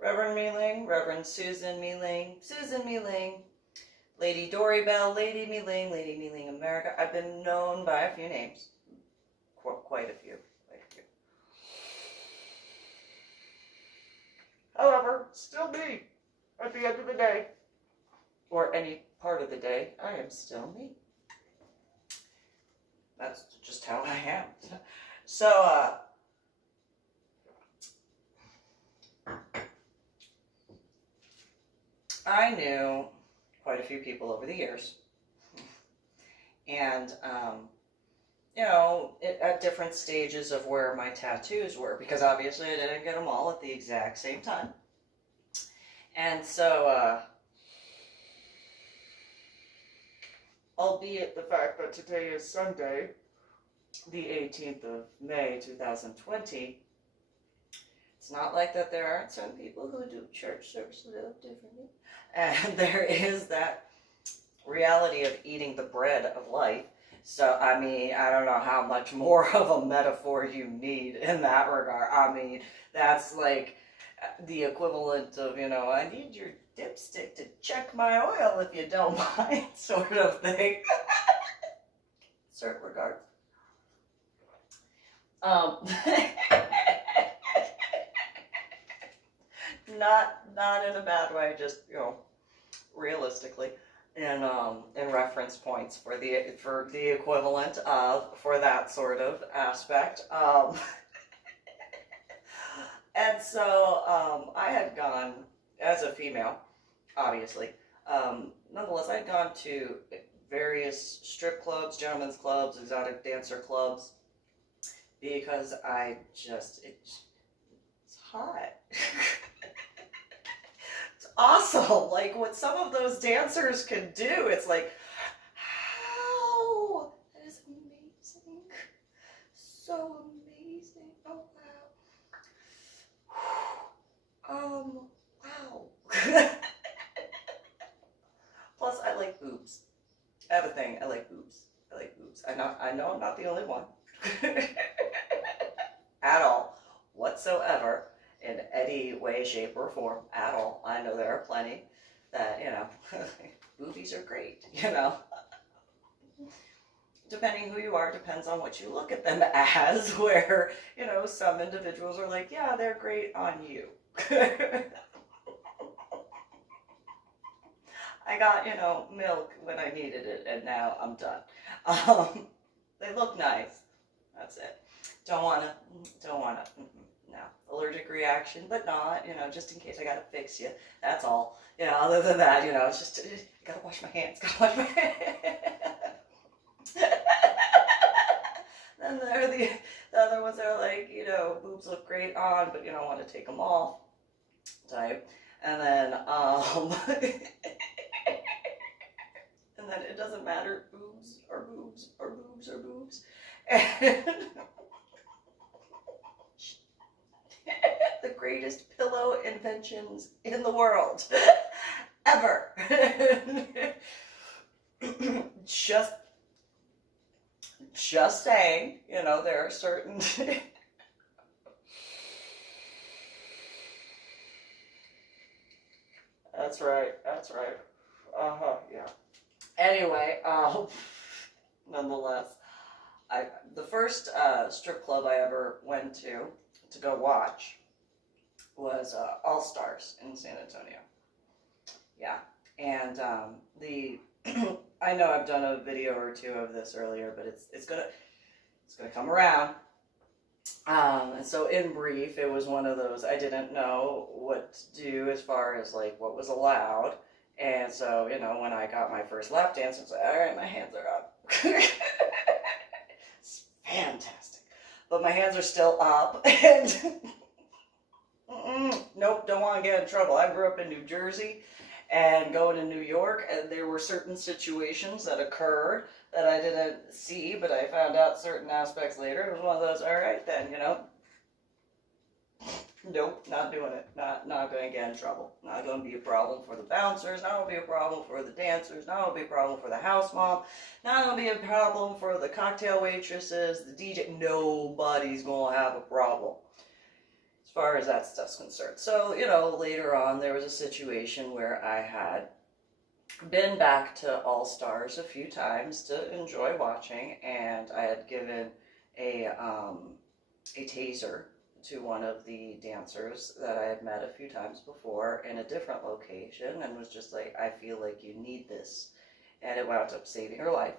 Reverend MeeLing, Reverend Susan MeeLing, Susan MeeLing, Lady Dori, Belle, Lady MeeLing America. I've been known by a few names. Quite a few. However, still me at the end of the day. Or any part of the day, I am still me. That's just how I am. So, I knew quite a few people over the years. And, you know, at different stages of where my tattoos were, because obviously I didn't get them all at the exact same time. And so, albeit the fact that today is Sunday, the 18th of May, 2020, it's not like that there aren't some people who do church service a little differently. And there is that reality of eating the bread of life. So, I mean, I don't know how much more of a metaphor you need in that regard. I mean, that's like the equivalent of, you know, I need your dipstick to check my oil if you don't mind, sort of thing. Certain regards. Not in a bad way, just, you know, realistically, in reference points for the equivalent of, for that sort of aspect. And so I had gone as a female, obviously. Nonetheless, I had gone to various strip clubs, gentlemen's clubs, exotic dancer clubs, because I just, it's hot. It's awesome. Like what some of those dancers can do. It's like, how? That is amazing. So amazing. Oh, wow. Wow. Plus, I like boobs. I have a thing. I like boobs. I like boobs. I know I'm not the only one. At all. Whatsoever. In any way, shape, or form. At all. I know there are plenty that, you know, boobies are great, you know. Depending who you are, depends on what you look at them as, where, you know, some individuals are like, yeah, they're great on you. I got, you know, milk when I needed it, and now I'm done. They look nice. That's it. Don't wanna, no. Allergic reaction, but not, you know, just in case I gotta fix you. That's all. You know, other than that, you know, it's just, I gotta wash my hands, Then there are the other ones that are like, you know, boobs look great on, but you don't want to take them off type. And then, and then it doesn't matter, boobs or boobs or boobs or boobs. And the greatest pillow inventions in the world ever. Just saying, you know, there are certain That's right. Yeah. Anyway, nonetheless, the first strip club I ever went to go watch was All Stars in San Antonio. Yeah, and I know I've done a video or two of this earlier, but it's gonna come around. And so in brief, it was one of those, I didn't know what to do as far as like what was allowed. And so, you know, when I got my first lap dance, I was like, all right, my hands are up. It's fantastic. But my hands are still up. And nope, don't want to get in trouble. I grew up in New Jersey and going to New York, and there were certain situations that occurred that I didn't see, but I found out certain aspects later. It was one of those, all right then, you know. Nope, not doing it. Not going to get in trouble. Not going to be a problem for the bouncers. Not going to be a problem for the dancers. Not going to be a problem for the house mom. Not going to be a problem for the cocktail waitresses, the DJ. Nobody's going to have a problem as far as that stuff's concerned. So, you know, later on there was a situation where I had been back to All Stars a few times to enjoy watching, and I had given a taser to one of the dancers that I had met a few times before in a different location, and was just like, I feel like you need this. And it wound up saving her life.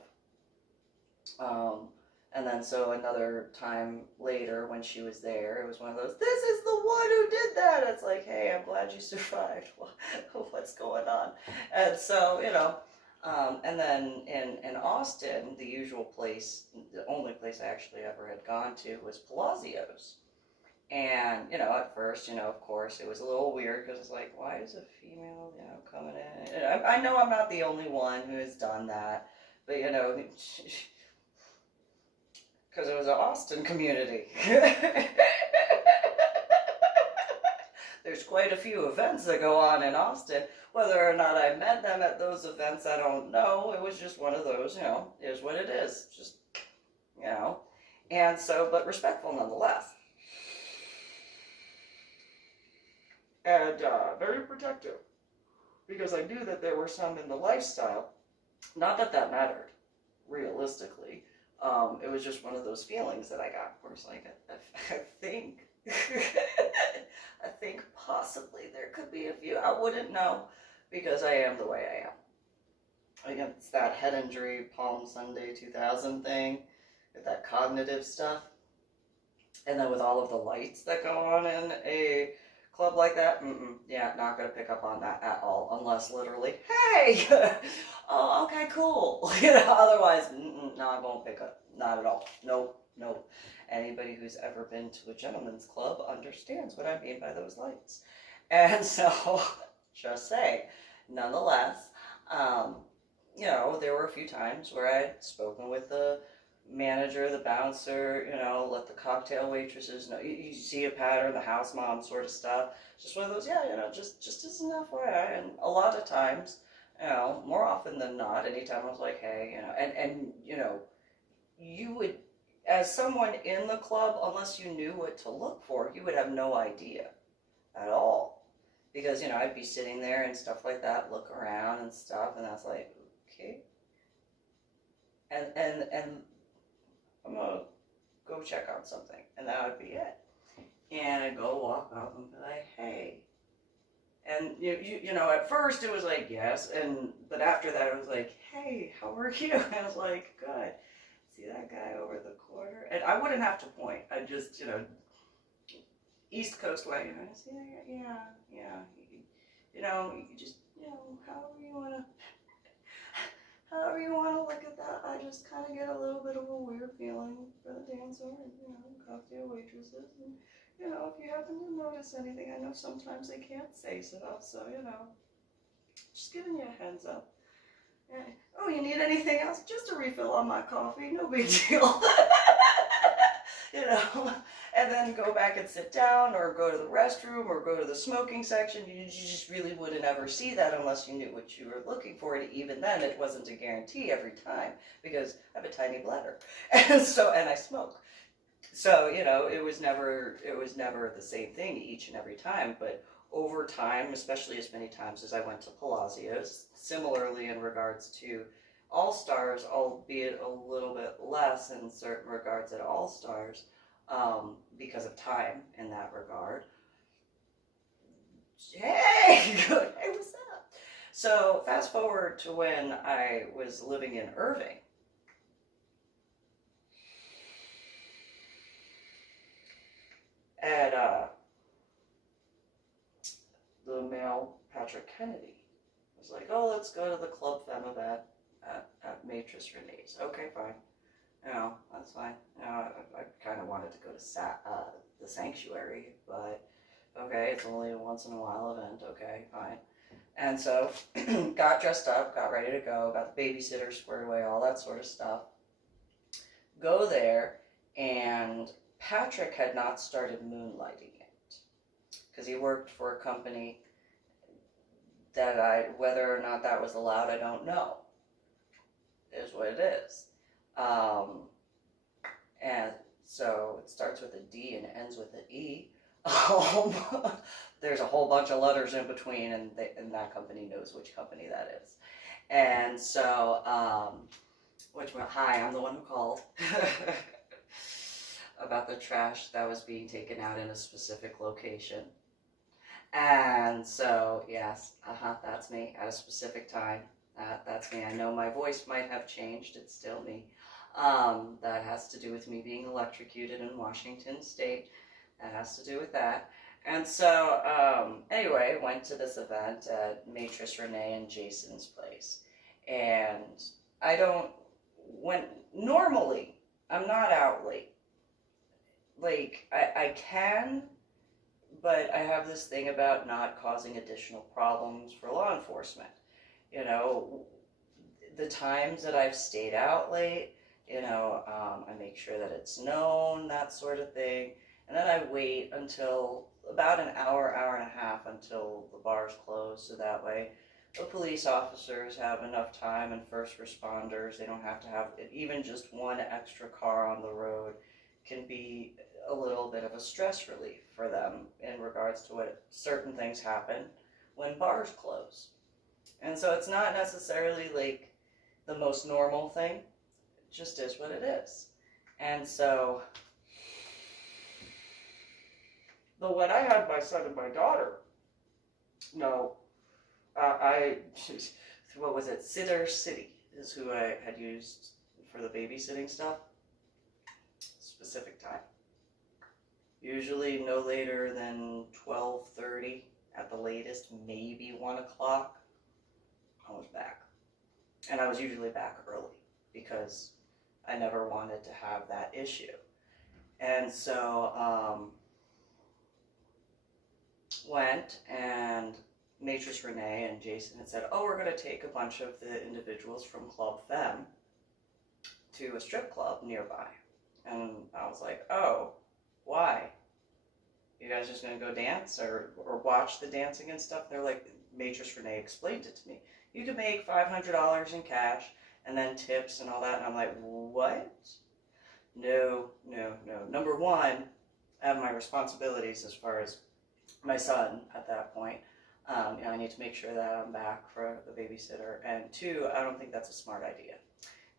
And then so another time later when she was there, it was one of those, this is the one who did that. It's like, hey, I'm glad you survived. What's going on? And so, you know, and then in Austin, the usual place, the only place I actually ever had gone to was Palazio's. And, you know, at first, you know, of course, it was a little weird because it's like, why is a female, you know, coming in? And I know I'm not the only one who has done that, but, you know, because it was an Austin community. There's quite a few events that go on in Austin. Whether or not I met them at those events, I don't know. It was just one of those, you know, is what it is. Just, you know. And so, but respectful nonetheless. And very protective, because I knew that there were some in the lifestyle. Not that that mattered, realistically. It was just one of those feelings that I got, where it's like, I think, I think possibly there could be a few. I wouldn't know, because I am the way I am. Again, it's that head injury, Palm Sunday 2000 thing, with that cognitive stuff. And then with all of the lights that go on in a club like that, yeah, not going to pick up on that at all, unless literally, hey, oh, okay, cool. You know, otherwise, not going to pick up, not at all. Nope. Anybody who's ever been to a gentleman's club understands what I mean by those lights. And so, just say, nonetheless, you know, there were a few times where I had spoken with the manager, the bouncer, you know, let the cocktail waitresses know. You see a pattern, the house mom sort of stuff. Just one of those, yeah, you know, just as an FYI. And a lot of times, you know, more often than not, anytime I was like, hey, you know, and you know, you would, as someone in the club, unless you knew what to look for, you would have no idea at all. Because, you know, I'd be sitting there and stuff like that, look around and stuff, and I was like, okay. And I'm going to go check on something. And that would be it. And I'd go walk up and be like, hey. And, you know, at first it was like, yes. But after that it was like, hey, how are you? And I was like, good. See that guy over the corner? And I wouldn't have to point. I'd just, you know, East Coast way, you know, see that guy? Yeah. You know, you just, you know, however you want to look at that. I just kind of get a little bit of a weird feeling for the dancer and, you know, cocktail waitresses. And, you know, if you happen to notice anything, I know sometimes they can't say stuff, so, you know, just giving you a heads up. And, oh, you need anything else? Just a refill on my coffee, no big deal. You know, and then go back and sit down, or go to the restroom, or go to the smoking section. You just really wouldn't ever see that unless you knew what you were looking for. And even then, it wasn't a guarantee every time, because I have a tiny bladder, and I smoke. So, you know, it was never the same thing each and every time. But over time, especially as many times as I went to Palazio's, similarly in regards to All Stars, albeit a little bit less in certain regards at All Stars, because of time in that regard. Hey, good. Hey, what's up? So fast forward to when I was living in Irving. At the male Patrick Kennedy was like, oh, let's go to the Club Femme event at Maitresse Renee's. Okay, fine. You know, that's fine. You know, I kind of wanted to go to the Sanctuary, but okay, it's only a once in a while event. Okay, fine. And so, got dressed up, got ready to go, got the babysitter squared away, all that sort of stuff. Go there, and Patrick had not started moonlighting yet. because he worked for a company that whether or not that was allowed, I don't know, is what it is. And so it starts with a D and ends with an E. There's a whole bunch of letters in between, and that company knows which company that is. And so, hi, I'm the one who called about the trash that was being taken out in a specific location. And so, yes, that's me at a specific time. That's me. I know my voice might have changed. It's still me. That has to do with me being electrocuted in Washington State. That has to do with that. And so, anyway, went to this event at Maitresse Renee and Jason's place. And normally, I'm not out late. Like, I can, but I have this thing about not causing additional problems for law enforcement. You know, the times that I've stayed out late, you know, I make sure that it's known, that sort of thing. And then I wait until about an hour, hour and a half until the bars close, so that way the police officers have enough time, and first responders, they don't have to have even just one extra car on the road, can be a little bit of a stress relief for them in regards to what certain things happen when bars close. And so it's not necessarily like the most normal thing, it just is what it is. And so, but when I had my son and my daughter, what was it? Sitter City is who I had used for the babysitting stuff. Specific time. Usually no later than 12:30 at the latest, maybe 1 o'clock. I was back. And I was usually back early because I never wanted to have that issue. And so, went, and Maitresse Renee and Jason had said, oh, we're going to take a bunch of the individuals from Club Femme to a strip club nearby. And I was like, oh, why? You guys just going to go dance or watch the dancing and stuff? They're like, Maitresse Renee explained it to me. You can make $500 in cash and then tips and all that. And I'm like, what? No. Number one, I have my responsibilities as far as my son at that point. I need to make sure that I'm back for the babysitter. And two, I don't think that's a smart idea.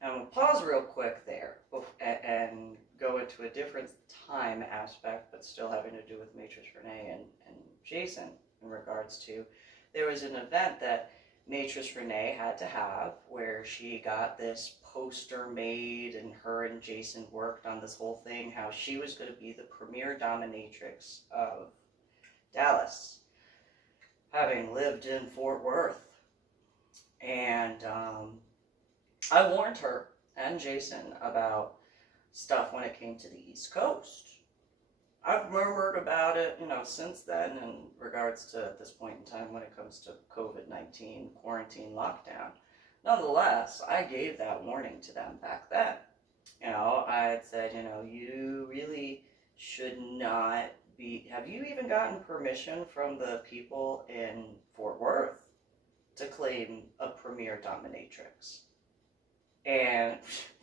Now, I'm going to pause real quick there and go into a different time aspect, but still having to do with Maitresse Renee and Jason in regards to, there was an event that Maitresse Renee had to have where she got this poster made, and her and Jason worked on this whole thing, how she was going to be the Premier Dominatrix of Dallas, having lived in Fort Worth. And I warned her and Jason about stuff when it came to the East Coast. I've murmured about it, since then in regards to at this point in time when it comes to COVID-19 quarantine lockdown. Nonetheless, I gave that warning to them back then. I had said, you really should not be, have you even gotten permission from the people in Fort Worth to claim a Premier Dominatrix? And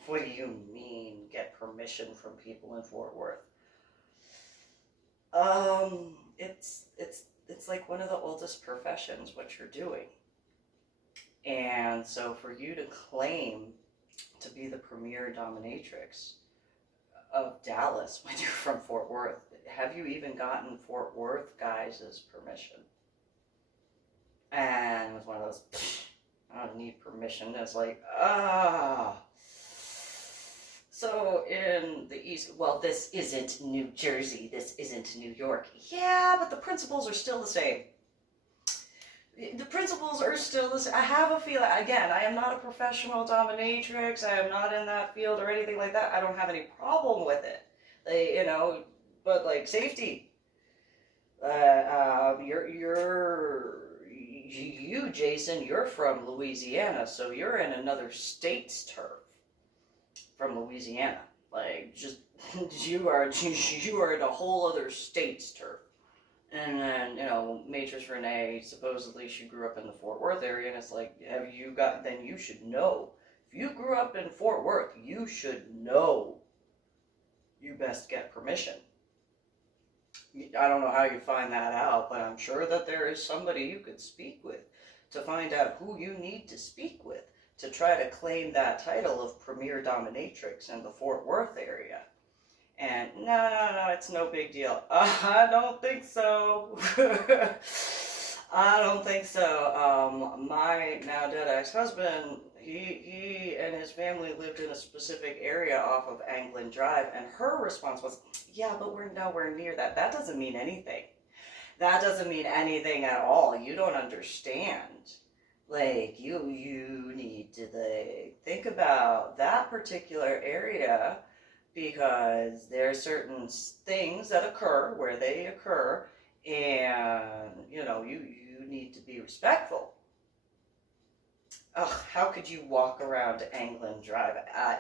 what do you mean, get permission from people in Fort Worth? It's like one of the oldest professions, what you're doing. And so for you to claim to be the Premier Dominatrix of Dallas when you're from Fort Worth, have you even gotten Fort Worth guys' permission? And it was one of those, I don't need permission. It's like, So in the East, well, this isn't New Jersey, this isn't New York. Yeah, but the principles are still the same. The principles are still the same. I have a feeling, again, I am not a professional dominatrix, I am not in that field or anything like that. I don't have any problem with it. But like safety. You, Jason, you're from Louisiana, so you're in another state's turf. From Louisiana, like just you are in a whole other state's turf, And then, Maitresse Renee, supposedly she grew up in the Fort Worth area, and it's like, then you should know. If you grew up in Fort Worth, you should know you best get permission. I don't know how you find that out, but I'm sure that there is somebody you could speak with to find out who you need to speak with to try to claim that title of Premier Dominatrix in the Fort Worth area. And no, it's no big deal. I don't think so. I don't think so. My now dead ex-husband, he and his family lived in a specific area off of Anglin Drive, and her response was, yeah, but we're nowhere near that. That doesn't mean anything. That doesn't mean anything at all. You don't understand. Like, you need to think about that particular area, because there are certain things that occur where they occur, and, you need to be respectful. Ugh, how could you walk around Anglin Drive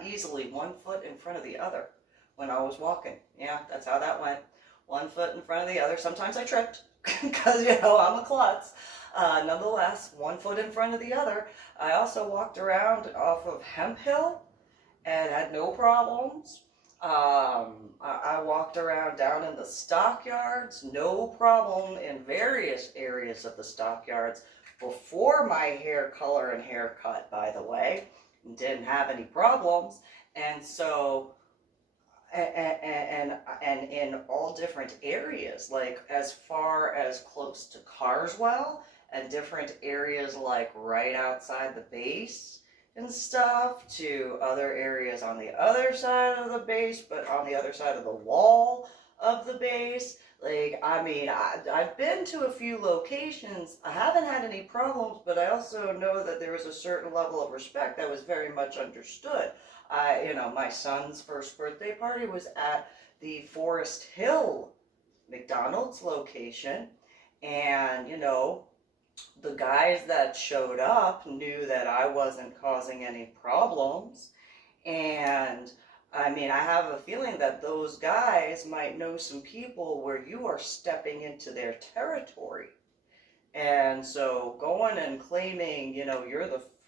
easily 1 foot in front of the other when I was walking? Yeah, that's how that went. 1 foot in front of the other. Sometimes I tripped because, I'm a klutz. Nonetheless, 1 foot in front of the other. I also walked around off of Hemp Hill and had no problems. I walked around down in the stockyards, no problem in various areas of the stockyards before my hair color and haircut, by the way. Didn't have any problems. And so, and in all different areas, like as far as close to Carswell and different areas like right outside the base and stuff, to other areas on the other side of the base, but on the other side of the wall of the base. Like, I've been to a few locations. I haven't had any problems, but I also know that there was a certain level of respect that was very much understood. My son's first birthday party was at the Forest Hill McDonald's location, and, the guys that showed up knew that I wasn't causing any problems, and I have a feeling that those guys might know some people where you are stepping into their territory. And so going and claiming, you're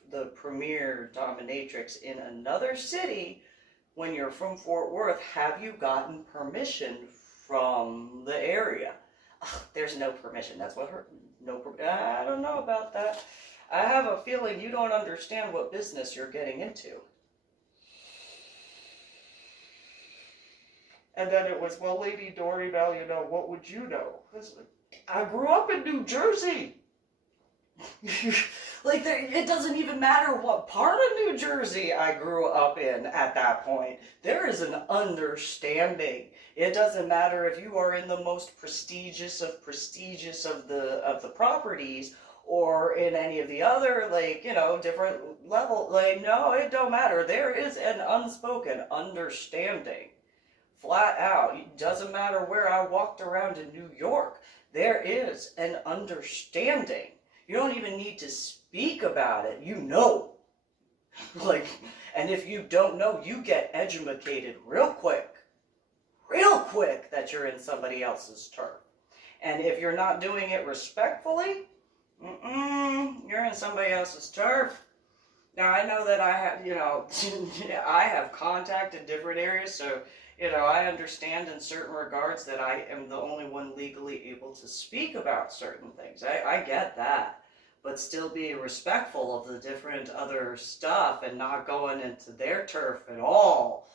the Premier Dominatrix in another city when you're from Fort Worth, have you gotten permission from the area? Ugh, there's no permission. That's what I don't know about that. I have a feeling you don't understand what business you're getting into. And then it was, well, Lady Dori, Belle, what would you know? I grew up in New Jersey. Like, it doesn't even matter what part of New Jersey I grew up in at that point. There is an understanding. It doesn't matter if you are in the most prestigious of the properties, or in any of the other, different level. No, it don't matter. There is an unspoken understanding. Flat out. It doesn't matter where I walked around in New York. There is an understanding. You don't even need to speak about it. You know. And if you don't know, you get educated real quick that you're in somebody else's turf. And if you're not doing it respectfully, you're in somebody else's turf. Now, I know that I have, I have contact in different areas, so, I understand in certain regards that I am the only one legally able to speak about certain things. I get that. But still being respectful of the different other stuff and not going into their turf at all.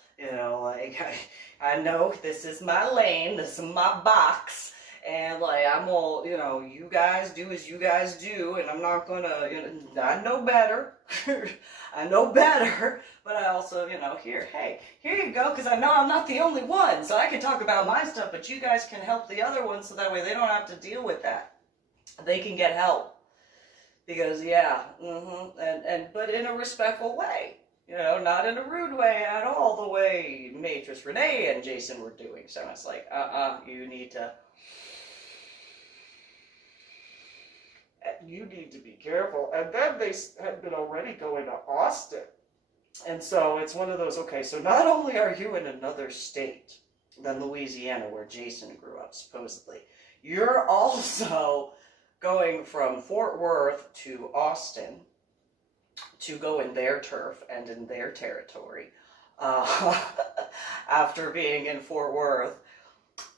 I know this is my lane, this is my box, and I'm all, you guys do as you guys do, and I'm not gonna, I know better. I know better, but I also, here you go, because I know I'm not the only one, so I can talk about my stuff, but you guys can help the other ones, so that way they don't have to deal with that. They can get help. Because, but in a respectful way. Not in a rude way at all, the way Maitresse Renee and Jason were doing. So it's like, you need to be careful. And then they had been already going to Austin. And so it's one of those, okay, so not only are you in another state than Louisiana, where Jason grew up, supposedly, You're also going from Fort Worth to Austin to go in their turf and in their territory. Uh, After being in Fort Worth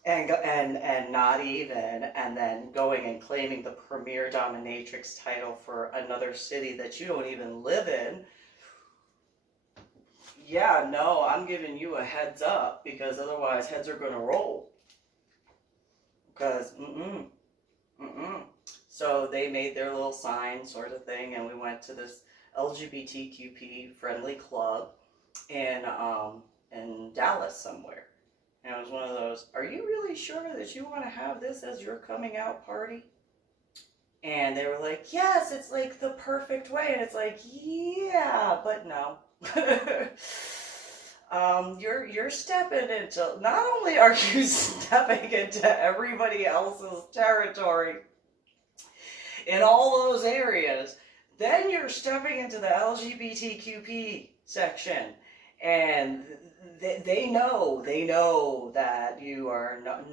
and not even, and then going and claiming the Premier Dominatrix title for another city that you don't even live in. Yeah, no, I'm giving you a heads up, because otherwise heads are going to roll. Because, So they made their little sign sort of thing, and we went to this LGBTQP friendly club in Dallas somewhere. And it was one of those, are you really sure that you want to have this as your coming out party? And they were like, yes, it's like the perfect way. And it's like, yeah, but no. You're stepping into, not only are you stepping into everybody else's territory in all those areas, then you're stepping into the LGBTQP section. And they know that you are no.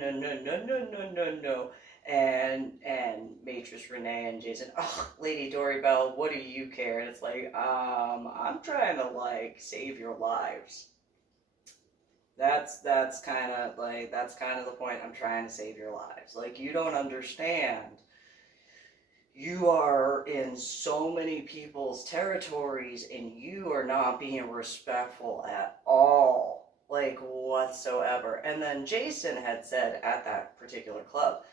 And Maitresse Renee and Jason, oh, Lady Dori, Belle, what do you care? And it's like, I'm trying to like save your lives. That's kind of the point. I'm trying to save your lives. Like, you don't understand. You are in so many people's territories and you are not being respectful at all, like whatsoever. And then Jason had said at that particular club,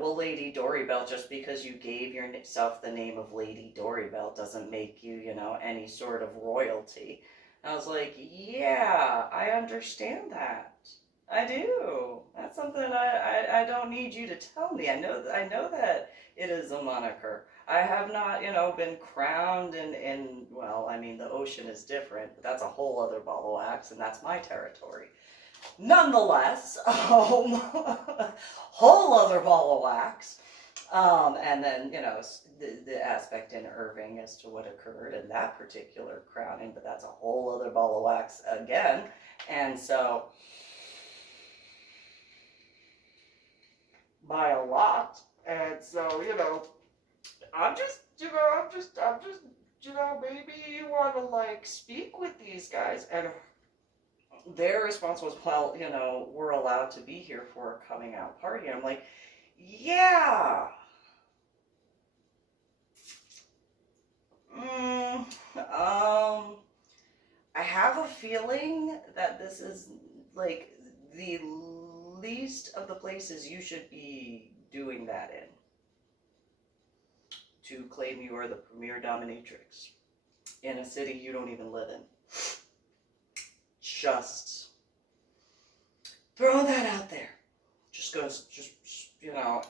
well, Lady Dori Belle, just because you gave yourself the name of Lady Dori Belle doesn't make you, any sort of royalty. And I was like, yeah, I understand that. I do. That's something I don't need you to tell me. I know that it is a moniker. I have not, been crowned in, well, I mean, the ocean is different, but that's a whole other ball of wax, and that's my territory. Nonetheless, whole other ball of wax. And then, the aspect in Irving as to what occurred in that particular crowning, but that's a whole other ball of wax again. And so, by a lot. And so, I'm just, maybe you want to, like, speak with these guys. And their response was, well, we're allowed to be here for a coming out party. And I'm like, yeah. I have a feeling that this is, like, the least of the places you should be doing that in. To claim you are the Premier Dominatrix in a city you don't even live in. Just throwing that out there.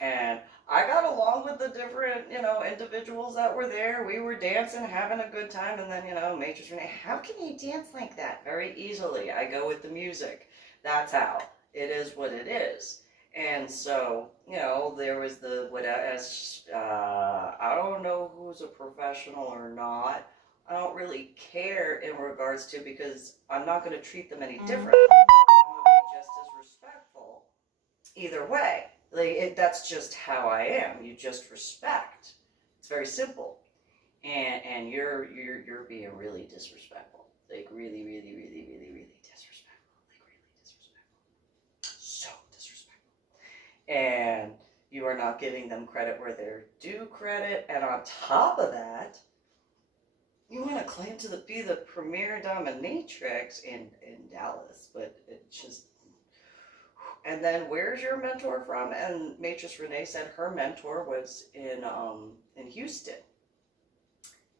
And I got along with the different, individuals that were there. We were dancing, having a good time, and then, Maitresse Renee, how can you dance like that? Very easily. I go with the music. That's how. It is what it is. And so, there was I don't know who's a professional or not. I don't really care in regards to, because I'm not going to treat them any different. I'm going to be just as respectful either way. Like, that's just how I am. You just respect. It's very simple. And you're being really disrespectful. Like, really, really, really, really, really disrespectful. Like, really disrespectful. So disrespectful. And you are not giving them credit where they're due credit. And on top of that, you want to claim to be the Premier Dominatrix in Dallas, but it just... And then, where's your mentor from? And Maitresse Renee said her mentor was in Houston.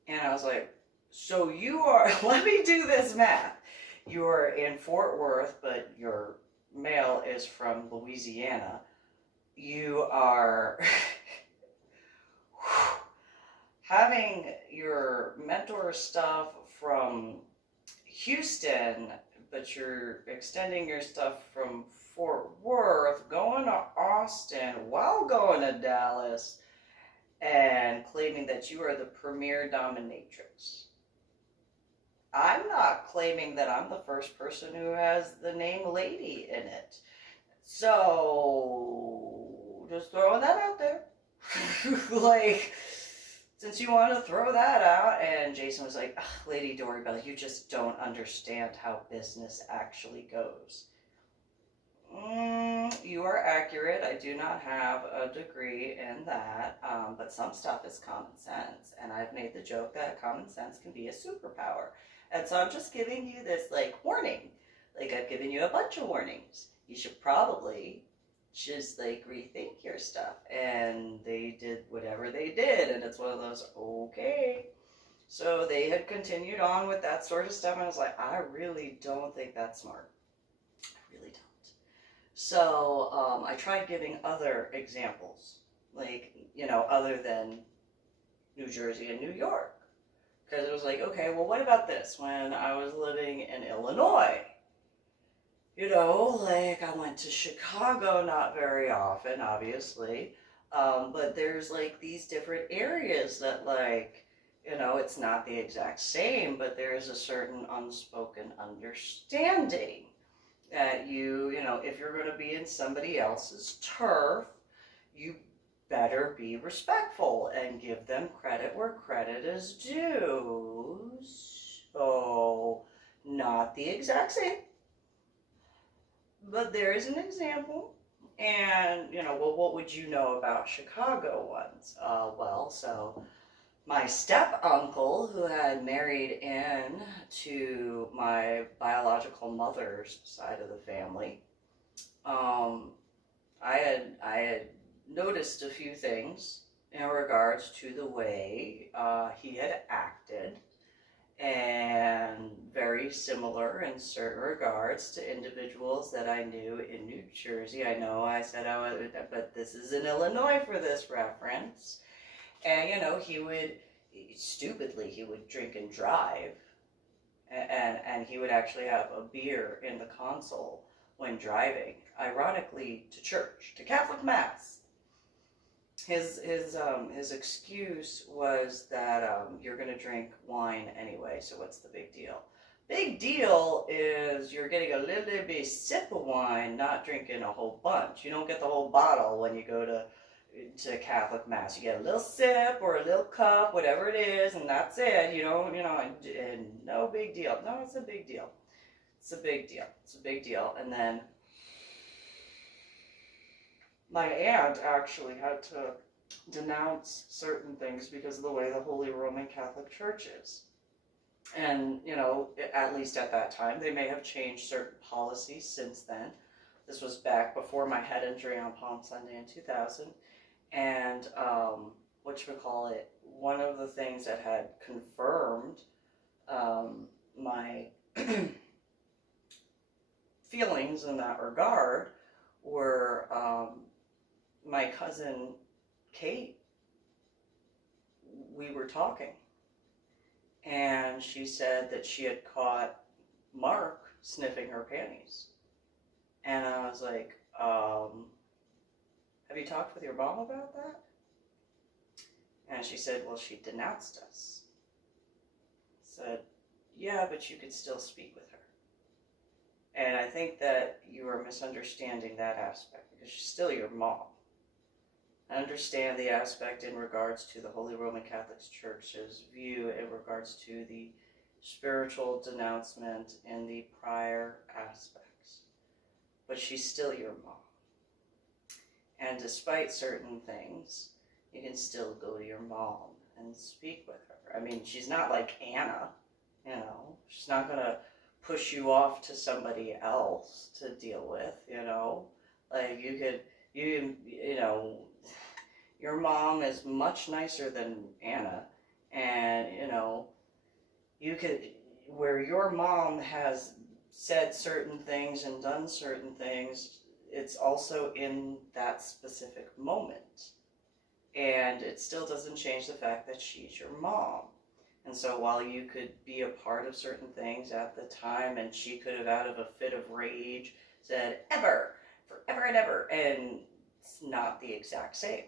And I was like, so you are, let me do this math. You are in Fort Worth, but your male is from Louisiana. You are having your mentor stuff from Houston, but you're extending your stuff from Fort Worth, going to Austin while going to Dallas, and claiming that you are the Premier Dominatrix. I'm not claiming that I'm the first person who has the name Lady in it. So, just throwing that out there. Like, since you want to throw that out. And Jason was like, Lady Dori, Belle, you just don't understand how business actually goes. You are accurate. I do not have a degree in that, but some stuff is common sense. And I've made the joke that common sense can be a superpower. And so I'm just giving you this, like, warning. Like, I've given you a bunch of warnings. You should probably just, like, rethink your stuff. And they did whatever they did, and it's one of those, okay. So they had continued on with that sort of stuff, and I was like, I really don't think that's smart. I really don't. So I tried giving other examples, like, you know, other than New Jersey and New York. Because it was like, okay, well, what about this? When I was living in Illinois, you know, like, I went to Chicago not very often, obviously, but there's, like, these different areas that, like, you know, it's not the exact same, but there's a certain unspoken understanding that you know, if you're going to be in somebody else's turf, you better be respectful and give them credit where credit is due. So, not the exact same, but there is an example. And, you know, well, what would you know about Chicago ones? Well, so my step-uncle, who had married in to my biological mother's side of the family, I had noticed a few things in regards to the way he had acted, and very similar in certain regards to individuals that I knew in New Jersey. I know I said I would, but this is in Illinois for this reference. And, you know, he would drink and drive, and he would actually have a beer in the console when driving, ironically, to church, to Catholic Mass. His excuse was that you're going to drink wine anyway, so what's the big deal? Big deal is you're getting a little bit sip of wine, not drinking a whole bunch. You don't get the whole bottle when you go to Catholic Mass. You get a little sip or a little cup, whatever it is, and that's it. You don't, and no big deal. No, it's a big deal. It's a big deal. It's a big deal. And then my aunt actually had to denounce certain things because of the way the Holy Roman Catholic Church is. And, you know, at least at that time, they may have changed certain policies since then. This was back before my head injury on Palm Sunday in 2000. And, one of the things that had confirmed my feelings in that regard were my cousin Kate. We were talking, and she said that she had caught Mark sniffing her panties. And I was like, have you talked with your mom about that? And she said, well, she denounced us. I said, yeah, but you could still speak with her. And I think that you are misunderstanding that aspect, because she's still your mom. I understand the aspect in regards to the Holy Roman Catholic Church's view in regards to the spiritual denouncement in the prior aspects. But she's still your mom. And despite certain things, you can still go to your mom and speak with her. I mean, she's not like Anna, you know. She's not going to push you off to somebody else to deal with, you know. Like, you know, your mom is much nicer than Anna. And, you know, you could, where your mom has said certain things and done certain things, it's also in that specific moment. And it still doesn't change the fact that she's your mom. And so while you could be a part of certain things at the time, and she could have, out of a fit of rage, said, ever, forever and ever, and it's not the exact same.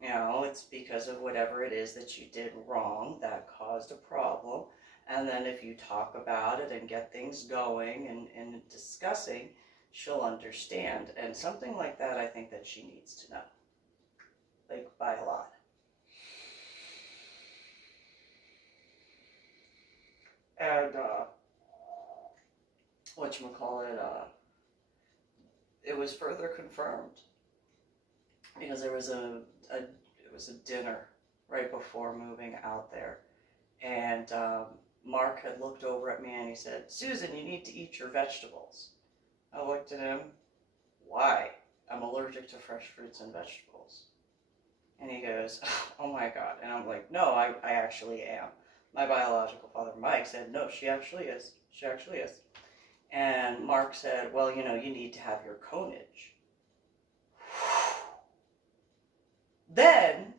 You know, it's because of whatever it is that you did wrong that caused a problem. And then if you talk about it and get things going and discussing, she'll understand. And something like that, I think that she needs to know. Like, by a lot. And, whatchamacallit, it was further confirmed. Because there was it was a dinner right before moving out there. And, Mark had looked over at me and he said, "Susan, you need to eat your vegetables." I looked at him. "Why?" "I'm allergic to fresh fruits and vegetables." And he goes, "Oh my God." And I'm like, "No, I actually am." My biological father, Mike, said, "No, she actually is. She actually is." And Mark said, "Well, you need to have your conage." Then,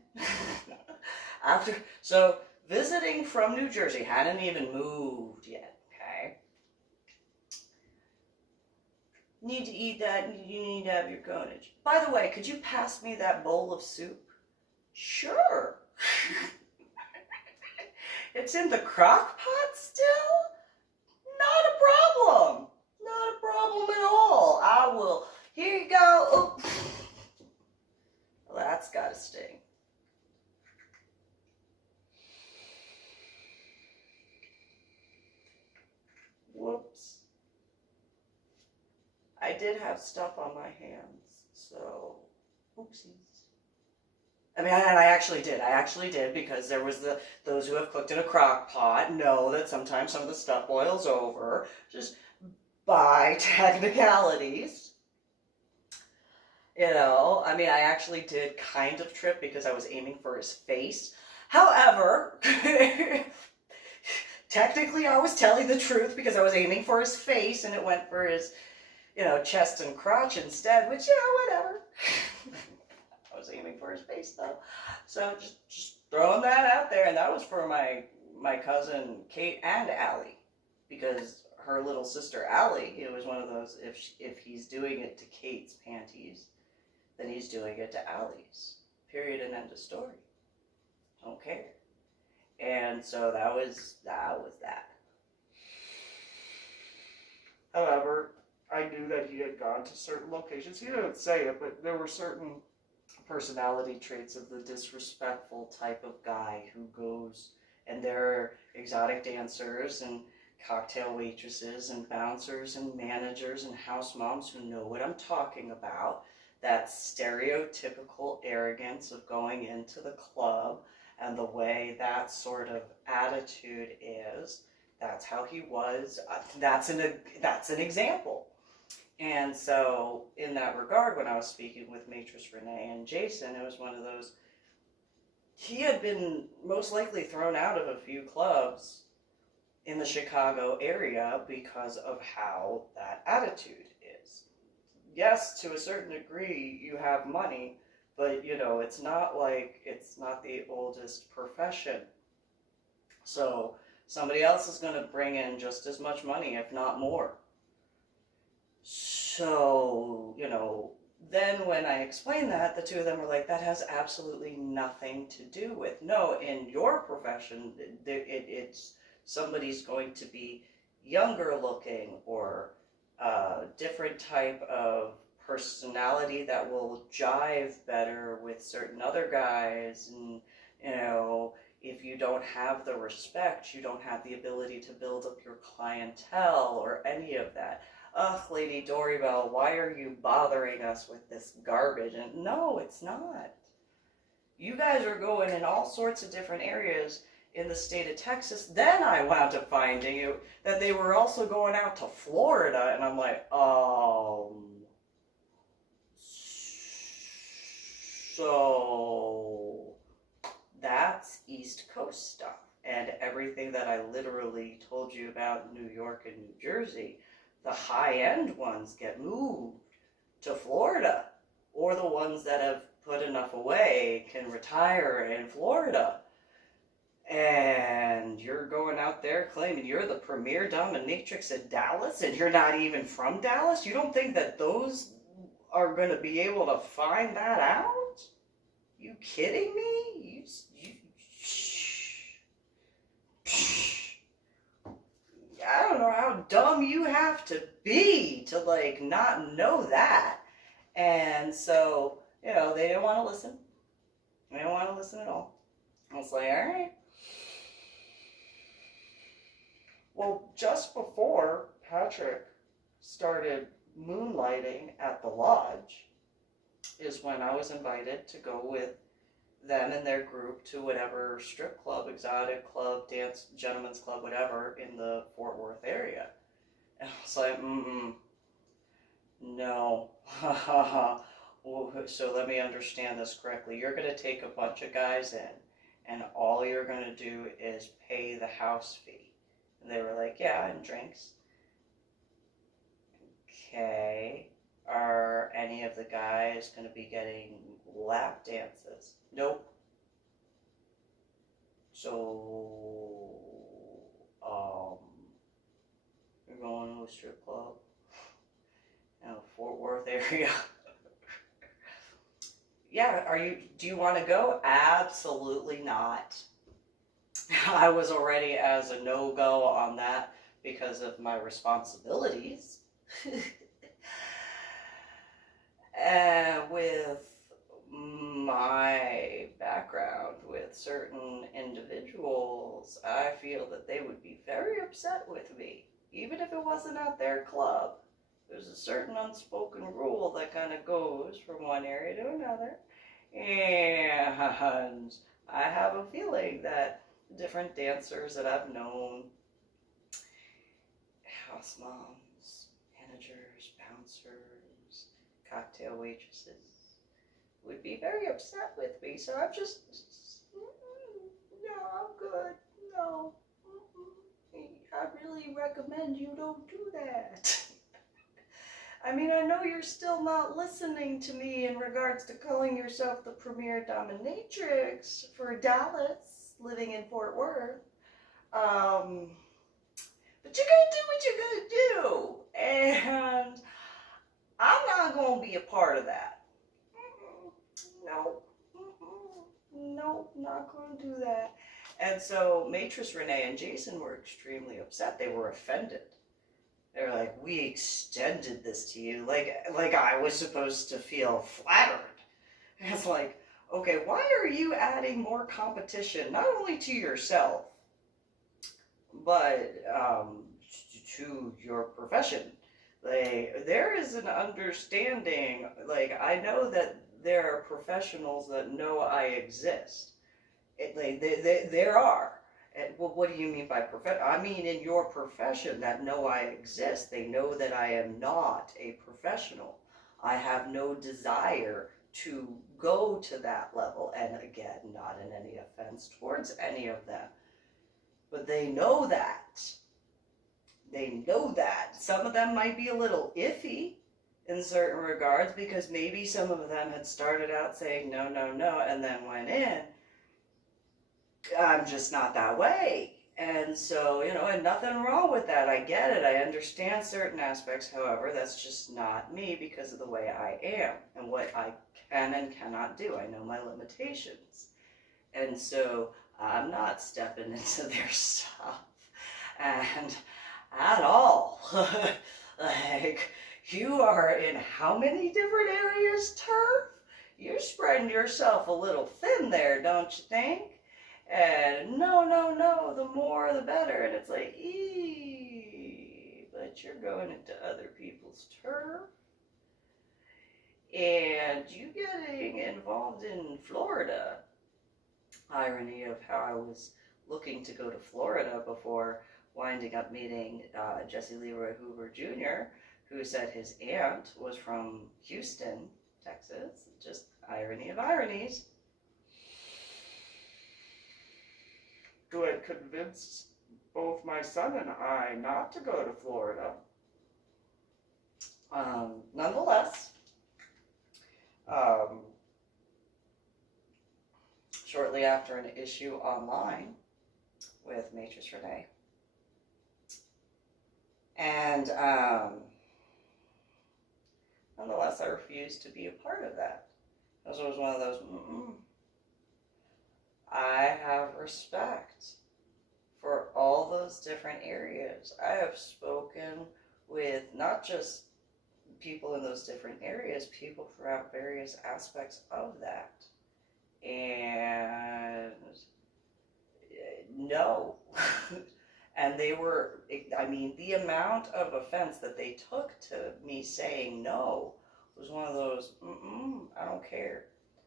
so visiting from New Jersey, hadn't even moved yet, okay? Need to eat that, you need to have your conage. "By the way, could you pass me that bowl of soup?" "Sure." "It's in the crock pot still?" "Not a problem. Not a problem at all. I will. Here you go." Oh. Well, that's gotta sting. Whoops. I did have stuff on my hands, so oopsies. I mean, I actually did. I actually did, because there was those who have cooked in a crock pot know that sometimes some of the stuff boils over, just by technicalities. I mean, I actually did kind of trip because I was aiming for his face. However, technically I was telling the truth because I was aiming for his face and it went for his, chest and crotch instead, which, whatever. I was aiming for his face though. So just throwing that out there. And that was for my cousin Kate and Allie, because her little sister Allie, it was one of those, if he's doing it to Kate's panties, then he's doing it to Allie's. Period and end of story. Don't care. And so that was that. However, I knew that he had gone to certain locations. He didn't say it, but there were certain personality traits of the disrespectful type of guy who goes, and there are exotic dancers and cocktail waitresses and bouncers and managers and house moms who know what I'm talking about. That stereotypical arrogance of going into the club and the way that sort of attitude is. That's how he was. That's an example. And so in that regard, when I was speaking with Maitresse Renee and Jason, it was one of those, he had been most likely thrown out of a few clubs in the Chicago area because of how that attitude is. Yes, to a certain degree, you have money, but it's not like, it's not the oldest profession. So somebody else is going to bring in just as much money, if not more. So, then when I explained that, the two of them were like, that has absolutely nothing to do with, no, in your profession, it's somebody's going to be younger looking or a different type of personality that will jive better with certain other guys. And, if you don't have the respect, you don't have the ability to build up your clientele or any of that. Ugh, Lady Dori, Belle, why are you bothering us with this garbage? And no, it's not. You guys are going in all sorts of different areas in the state of Texas. Then I wound up finding that they were also going out to Florida, and I'm like, so that's East Coast stuff. And everything that I literally told you about New York and New Jersey, the high-end ones get moved to Florida, or the ones that have put enough away can retire in Florida. And you're going out there claiming you're the Premier Dominatrix in Dallas, and you're not even from Dallas? You don't think that those are going to be able to find that out? You kidding me? I don't know how dumb you have to be to like not know that. And so, you know, they didn't want to listen. They didn't want to listen at all. I was like, all right. Well, just before Patrick started moonlighting at the lodge is when I was invited to go with them and their group to whatever strip club, exotic club, dance, gentleman's club, whatever, in the Fort Worth area. And I was like, no. So let me understand this correctly. You're going to take a bunch of guys in, and all you're going to do is pay the house fee. And they were like, yeah, and drinks. Okay. Are any of the guys going to be getting lap dances? Nope. So, you're going to a strip club in the Fort Worth area. Yeah, do you want to go? Absolutely not. I was already as a no-go on that because of my responsibilities. And with my background with certain individuals, I feel that they would be very upset with me, even if it wasn't at their club. There's a certain unspoken rule that kind of goes from one area to another, and I have a feeling that different dancers that I've known, house moms, managers, bouncers, cocktail waitresses, would be very upset with me. So I'm just, no, I'm good. No, I really recommend you don't do that. I mean, I know you're still not listening to me in regards to calling yourself the Premier Dominatrix for Dallas, living in Fort Worth. But you gotta do what you gotta do. And I'm not gonna be a part of that. Nope, not gonna do that. And so Maitresse Renee and Jason were extremely upset. They were offended. They're like, we extended this to you, like I was supposed to feel flattered. And it's like, okay, why are you adding more competition, not only to yourself, but to your profession? Like, there is an understanding, like, I know that there are professionals that know I exist. There are. And, well, what do you mean by profession? I mean, in your profession that know I exist. They know that I am not a professional. I have no desire to go to that level. And again, not in any offense towards any of them. But they know that. They know that. Some of them might be a little iffy in certain regards because maybe some of them had started out saying no, and then went in. I'm just not that way. And so, you know, and nothing wrong with that. I get it. I understand certain aspects. However, that's just not me because of the way I am and what I can and cannot do. I know my limitations. And so I'm not stepping into their stuff. And at all. Like, you are in how many different areas, turf? You're spreading yourself a little thin there, don't you think? And no, the more the better. And it's like, but you're going into other people's turf. And you getting involved in Florida. Irony of how I was looking to go to Florida before winding up meeting Jesse Leroy Hoover Jr., who said his aunt was from Houston, Texas. Just irony of ironies. Who had convinced both my son and I not to go to Florida. Nonetheless, shortly after an issue online with Maitresse Renee, and nonetheless, I refused to be a part of that. This was one of those, I have respect for all those different areas. I have spoken with not just people in those different areas, people throughout various aspects of that. And no. And they were, I mean, the amount of offense that they took to me saying no was one of those, I don't care.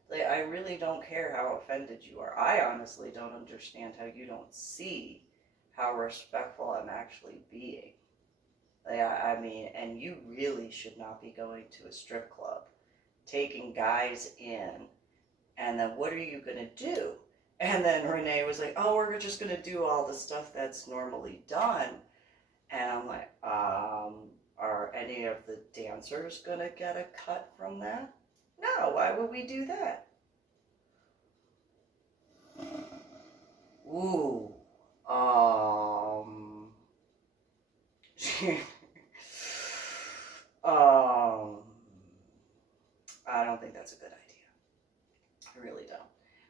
Like, I really don't care how offended you are. I honestly don't understand how you don't see how respectful I'm actually being. Like, I mean, and you really should not be going to a strip club, taking guys in, and then what are you going to do? And then Renee was like, oh, we're just going to do all the stuff that's normally done. And I'm like, are any of the dancers going to get a cut from that? No, why would we do that? Ooh, I don't think that's a good idea. I really don't.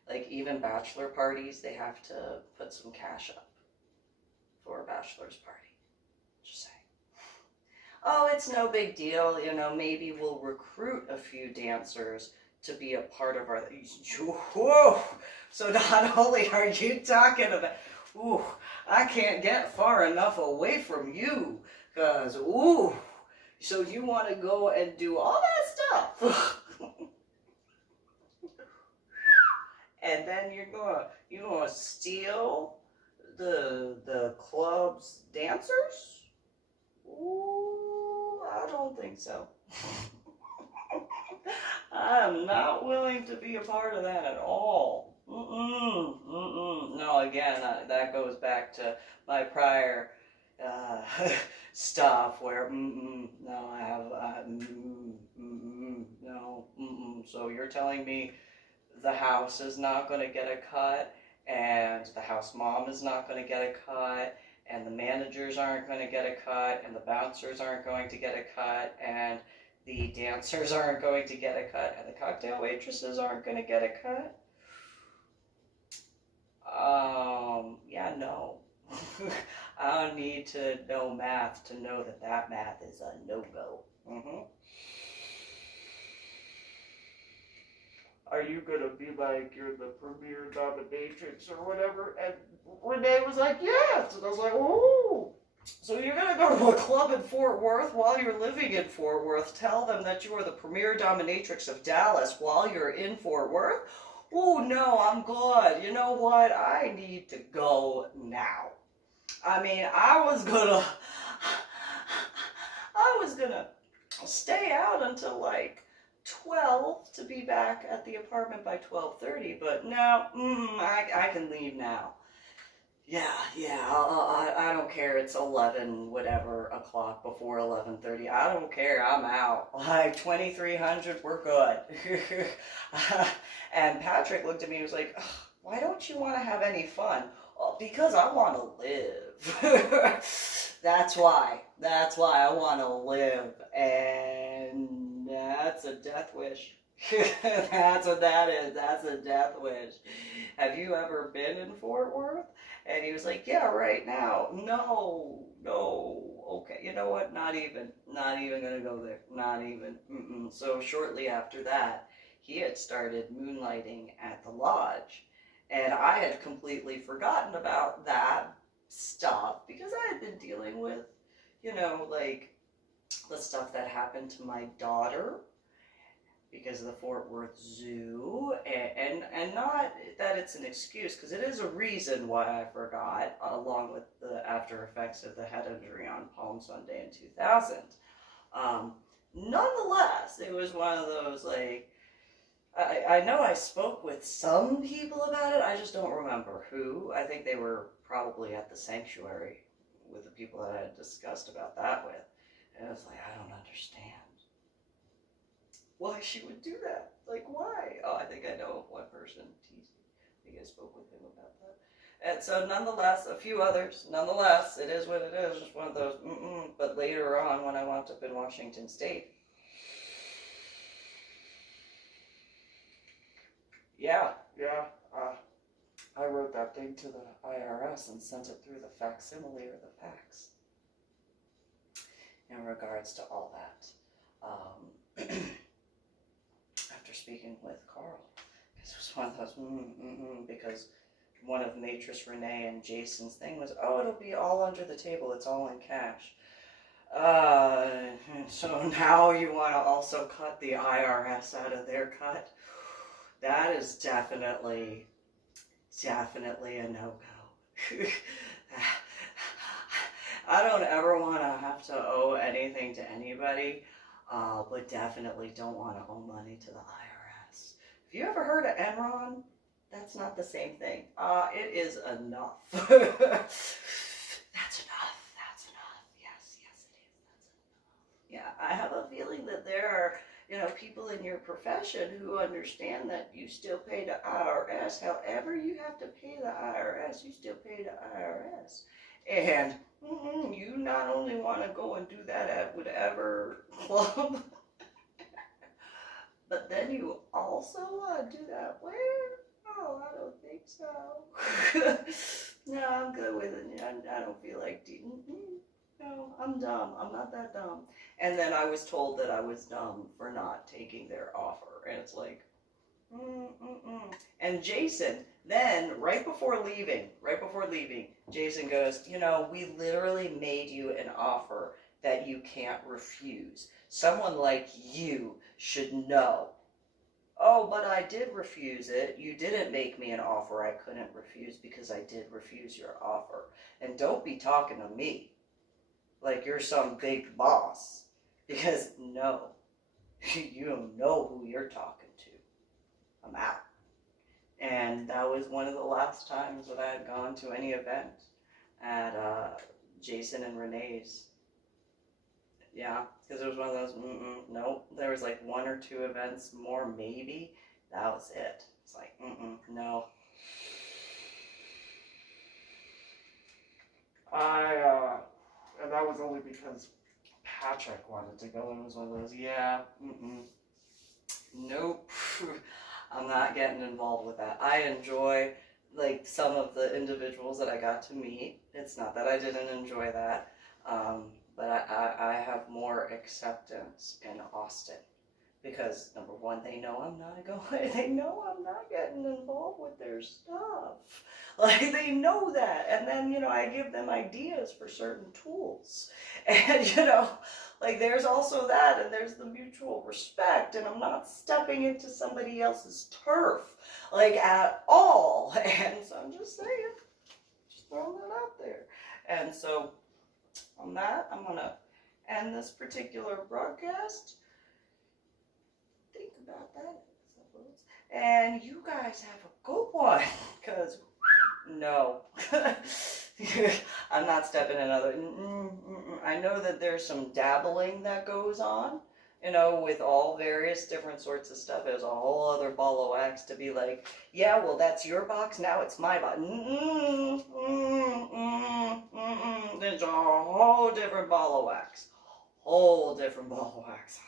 Like, even bachelor parties, they have to put some cash up for a bachelor's party. Just saying. Oh, it's no big deal. You know, maybe we'll recruit a few dancers to be a part of our... Whoa! So not only are you talking about... Ooh, I can't get far enough away from you. Because, ooh, so you want to go and do all that stuff. And then you're gonna steal the club's dancers? Ooh, I don't think so. I'm not willing to be a part of that at all. No, again, that goes back to my prior stuff where no, I have no. So you're telling me the house is not going to get a cut, and the house mom is not going to get a cut, and the managers aren't going to get a cut, and the bouncers aren't going to get a cut, and the dancers aren't going to get a cut, and the cocktail waitresses aren't going to get a cut? Yeah, no. I don't need to know math to know that math is a no-go. Are you going to be like, you're the Premier Dominatrix or whatever? And Renee was like, yes. And I was like, oh. So you're going to go to a club in Fort Worth while you're living in Fort Worth, tell them that you are the Premier Dominatrix of Dallas while you're in Fort Worth? Oh, no, I'm good. You know what? I need to go now. I mean, I was gonna stay out until like 12 to be back at the apartment by 12:30, but no, I can leave now. Yeah, I don't care. It's 11, whatever, o'clock before 11:30. I don't care. I'm out. Like 2300, we're good. And Patrick looked at me and was like, why don't you want to have any fun? Oh, because I want to live. That's why I want to live. And that's a death wish. That's what that is. That's a death wish. Have you ever been in Fort Worth? And he was like, yeah, right now. No. Okay, you know what? Not even gonna go there. Not even. So shortly after that, he had started moonlighting at the lodge. And I had completely forgotten about that stuff because I had been dealing with, you know, like the stuff that happened to my daughter because of the Fort Worth Zoo, and not that it's an excuse, because it is a reason why I forgot, along with the after effects of the head injury on Palm Sunday in 2000. Nonetheless, it was one of those, like, I know I spoke with some people about it, I just don't remember who. I think they were probably at the sanctuary with the people that I had discussed about that with. And I was like, I don't understand why she would do that. Like, why? Oh, I think I know of one person teased me. I think I spoke with him about that. And so, nonetheless, a few others, nonetheless, it is what it is. Just one of those, But later on, when I wound up in Washington State, yeah. I wrote that thing to the IRS and sent it through the facsimile or the fax in regards to all that. After speaking with Carl, because it was one of those, because one of Maitresse Renee and Jason's thing was, oh, it'll be all under the table, it's all in cash. So now you want to also cut the IRS out of their cut? That is definitely a no-go. I don't ever want to have to owe anything to anybody, but definitely don't want to owe money to the IRS. Have you ever heard of Enron? That's not the same thing. It is enough. That's enough. That's enough. Yes, it is. That's enough. Yeah, I have a feeling that there are, people in your profession who understand that you still pay the IRS. However, you have to pay the IRS, you still pay the IRS. And you not only want to go and do that at whatever club, but then you also want to do that where? Oh, I don't think so. No, I'm good with it. I don't feel like no, I'm dumb. I'm not that dumb. And then I was told that I was dumb for not taking their offer. And it's like, And Jason, then, right before leaving, Jason goes, we literally made you an offer that you can't refuse. Someone like you should know. Oh, but I did refuse it. You didn't make me an offer I couldn't refuse because I did refuse your offer. And don't be talking to me like you're some big boss. Because no, you don't know who you're talking to. I'm out. And that was one of the last times that I had gone to any event at Jason and Renee's. Yeah, because it was one of those, nope. There was like 1 or 2 events more, maybe. That was it. It's like, no. And that was only because Patrick wanted to go, and it was one of those, nope. I'm not getting involved with that. I enjoy, like, some of the individuals that I got to meet. It's not that I didn't enjoy that. But I have more acceptance in Austin because, number one, they know I'm not they know I'm not getting involved with their stuff. Like, they know that. And then, I give them ideas for certain tools. And, like, there's also that, and there's the mutual respect, and I'm not stepping into somebody else's turf, like, at all. And so I'm just saying, just throwing that out there. And so, on that, I'm going to end this particular broadcast. Think about that. And you guys have a good one, because no. I'm not stepping another. I know that there's some dabbling that goes on, with all various different sorts of stuff. There's a whole other ball of wax to be like, yeah, well, that's your box, now it's my box. There's a whole different ball of wax. Whole different ball of wax.